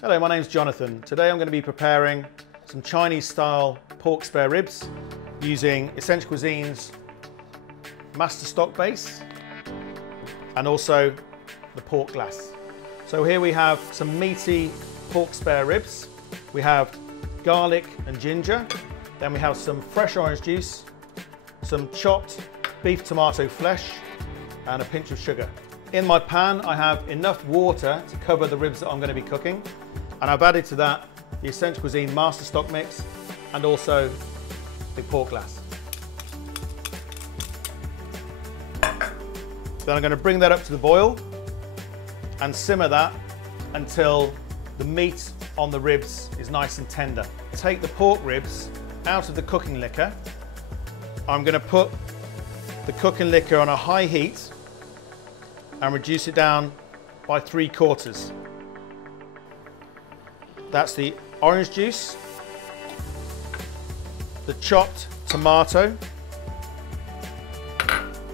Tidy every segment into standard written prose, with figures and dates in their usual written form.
Hello, my name's Jonathan. Today I'm going to be preparing some Chinese style pork spare ribs using Essential Cuisine's master stock base and also the pork glass. So here we have some meaty pork spare ribs. We have garlic and ginger. Then we have some fresh orange juice, some chopped beef tomato flesh and a pinch of sugar. In my pan I have enough water to cover the ribs that I'm going to be cooking, and I've added to that the Essential Cuisine master stock mix and also the pork glass. Then I'm going to bring that up to the boil and simmer that until the meat on the ribs is nice and tender. Take the pork ribs out of the cooking liquor. I'm going to put the cooking liquor on a high heat and reduce it down by 3/4. That's the orange juice, the chopped tomato,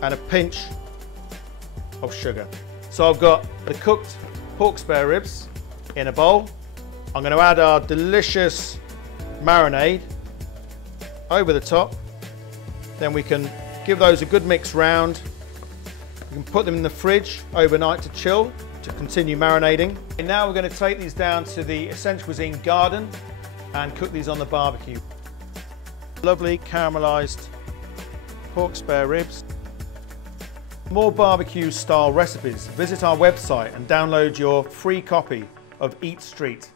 and a pinch of sugar. So I've got the cooked pork spare ribs in a bowl. I'm going to add our delicious marinade over the top. Then we can give those a good mix round. We can put them in the fridge overnight to chill to continue marinating. And now we're going to take these down to the Essential Cuisine garden and cook these on the barbecue. Lovely caramelized pork spare ribs. For more barbecue style recipes, visit our website and download your free copy of Eat Street.